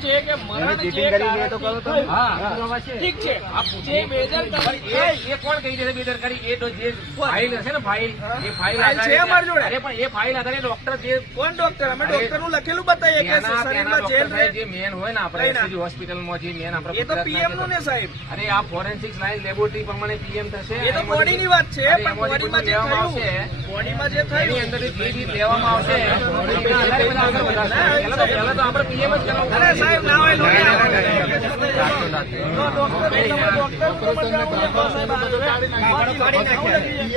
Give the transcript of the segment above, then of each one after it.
શું છે કે મરણ જે ઠીક છે, જે બેદરકારી એ કોણ કહી દે બેદરકારી? એ તો જે ફાઇલ હશે ને ફાઇલ, એ ફાઇલ છે અમારી જોડે. અરે પણ એ ફાઇલ આધારે ડોક્ટર જે કોણ ડોક્ટર? અમે ડોક્ટર નું લખેલું બતાવીએ કે શરીરમાં જેલ છે. જે મેન હોય ને આપણે હોસ્પિટલમાં જે મેન એ તો પીએમ નું ને સાહેબ. અરે આ ફોરેન્સિક સાયન્સ લેબોરેટરી પ્રમાણે પીએમ થશે. એ તો બોડી ની વાત છે, પણ બોડીમાં જે થયું, બોડીમાં જે થયું એની અંદર જે રીત લેવામાં આવશે પહેલા તો આપણે પીએમ જ કરાવવું. અરે સાહેબ ના હોય ડોક્ટર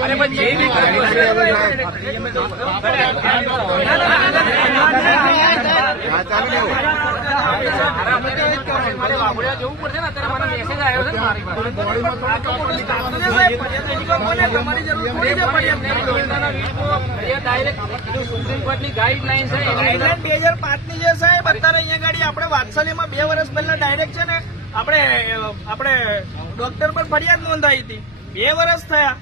અરે પણ જે બી કરવું મારે વાઘોડિયા જવું પડશે ને. અત્યારે મને મેસેજ આવ્યો છે મારી પાસે સુપ્રીમ કોર્ટની ગાઈડલાઈન છે. ગાઈડલાઈન 2005 ની જે સાહેબ અત્યારે અહીંયા ગાડી આપણે વાત્સલ્યમાં 2 વર્ષ પહેલા ડાયરેક્ટ છે ને આપણે ડોક્ટર પર ફરિયાદ નોંધાઈ હતી. 2 વર્ષ થયા.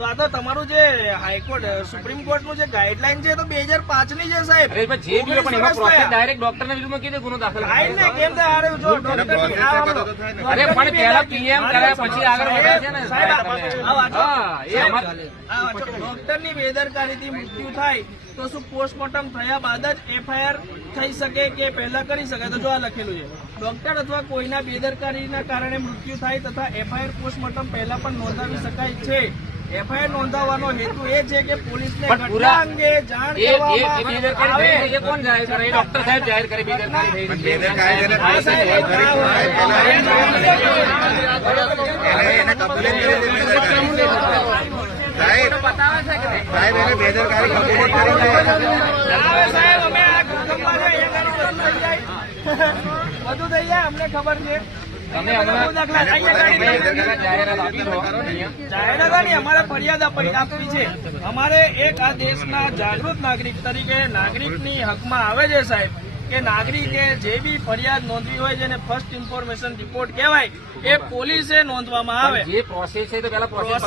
તો આ તો તમારું જે હાઈકોર્ટ સુપ્રીમ કોર્ટ નું જે ગાઈડલાઈન છે તો 2005 ની છે સાહેબ. જે બી પણ એમાં પ્રોસેસ ડાયરેક્ટ ડોક્ટર ના વિરુદ્ધમાં કીધું ગુનો દાખલ થાય ને. કેમ થાય? અરે જો ડોક્ટર અરે પણ પહેલા પીએમ કરાય પછી આગળ વધે છે ને ડોક્ટર ની બેદરકારીથી મૃત્યુ થાય તો શું પોસ્ટમોર્ટમ થયા બાદ જ એફઆઈઆર થઈ શકે કે પહેલા કરી શકાય? તો જો આ લખેલું છે, ડોક્ટર અથવા કોઈના બેદરકારીના કારણે મૃત્યુ થાય તથા એફઆઈઆર પોસ્ટમોર્ટમ પહેલા પણ નોંધાવી શકાય છે. એફઆઈઆર નોંધાવવાનો હેતુ એ છે કે પોલીસને ઘટના અંગે જાણ કરવામાં આવે. કોણ જાહેર કરે? ડોક્ટર સાહેબ જાહેર કરે બેદરકારી. સાહેબ અમે આ બધું થઈ જાય, અમને ખબર છે. તમે જાહેરાત આપી દો. જાહેરાત નહીં, અમારે ફરિયાદ આપવી છે. અમારે એક આ દેશના જાગૃત નાગરિક તરીકે નાગરિકની હકમાં આવે છે સાહેબ કે નાગરિકે જે બી ફરિયાદ નોંધવી હોય જેને ફર્સ્ટ ઇન્ફોર્મેશન રિપોર્ટ કહેવાય એ પોલીસે નોંધવામાં આવે. જે પ્રોસેસ છે તો પેલા પ્રોસેસ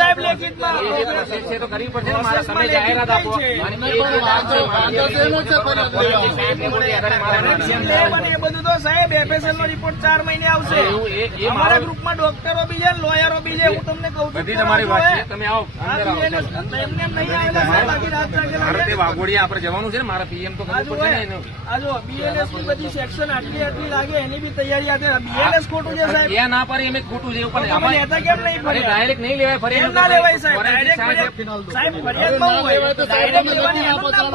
સાહેબ લેખિતમાં પ્રોસેસ છે તો કરવી પડશે ને. મારા તમે જાહેરાત આપો. એ બધું તો સાહેબ એફએસએલ નો રિપોર્ટ 4 મહિને આવશે. અમારા ગ્રુપમાં ડોક્ટરો બી છે, લોયરો બી છે. હું તમને કહું છું બધી તમારી વાત છે. તમે આવો એમને નહીં આવેલા વાઘોડિયા આપણે જવાનું છે ને. મારા પીએમ તો કરવું પડશે ને. આ જો બીએલએસ ની બધી સેક્શન આટલી લાગે એની બી તૈયારી આપે. બીએલએસ ખોટું છે સાહેબ. ત્યાં ના પાડી એમ ખોટું છે પણ લેતા કેમ નહીં? ડાયરેક્ટ નહીં લેવાય ફરિયાદ. ના લેવાય સાહેબ. ડાયરેક્ટ સાહેબ ફરિયાદ બહુ હોય તો ડાયરેક્ટ લેવાની એનું નામ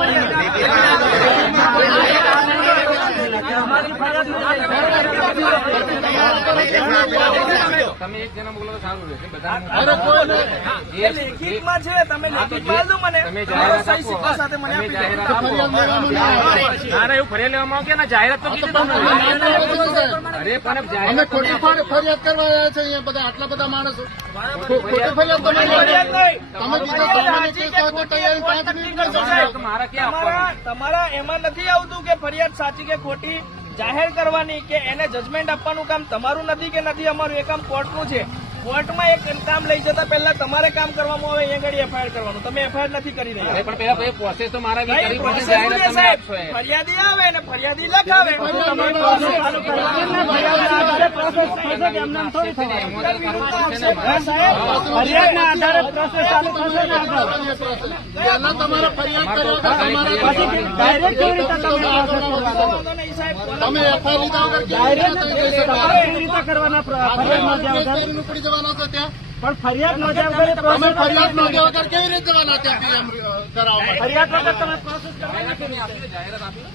તમે એક જણા મોકલો તો સારું રહેશે. બધા લેખિતમાં છે. તમે લેખિતમાં આવજો મને. તમે જાહેરાત સહી સિક્કા સાથે મને આપી દો. ના એવું ફરિયાદ લેવામાં આવે કે ના જાહેરાત તો કીધું. અરે પણ અમે ખોટી ફરિયાદ કરવા આવ્યા છે અહીંયા બધા આટલા બધા માણસો. ખોટી ફરિયાદ તમે બીજા તૈયારી 5 મિનિટ કરશો. મારા ક્યાં તમારા એમાં નથી આવતું કે ફરિયાદ સાચી કે ખોટી જાહેર કરવાની કે એને જજમેન્ટ આપવાનું કામ તમારું નથી કે નથી અમારું. એ કામ કોર્ટનું છે. કોર્ટમાં એક કામ લઈ જતા પહેલા તમારે કામ કરવામાં આવે અહીંયા આગળ એફઆઈઆર કરવાનું. તમે એફઆઈઆર નથી કરી રહ્યા. પણ પેલા પ્રોસેસ તો મારા ફરિયાદી આવે ને ફરિયાદી લખાવે. ફરિયાદના આધારે પ્રોસેસ ચાલુ થશે ને પહેલા તમારે ફરિયાદ કરો તમે એફઆઈઆર લીધા કરવાના પડી જવાના છો ત્યાં. પણ ફરિયાદ નોંધ્યા તમે ફરિયાદ નોંધ્યા વગર કેવી રીતે જવાના ત્યાં પીએમ કરાવવા? ફરિયાદ વગર તમે પ્રોસેસ કરવાની જાહેરાત આપી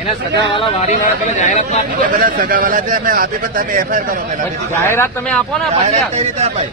એના સગાવાલા વારી વાળા પેલા જાહેરાત આપી દો. બધા સગાવાલા છે અમે આપી પણ તમે એફઆઈઆર કરો પેલા. જાહેરાત તમે આપો ને પછી કઈ રીતે અપાય?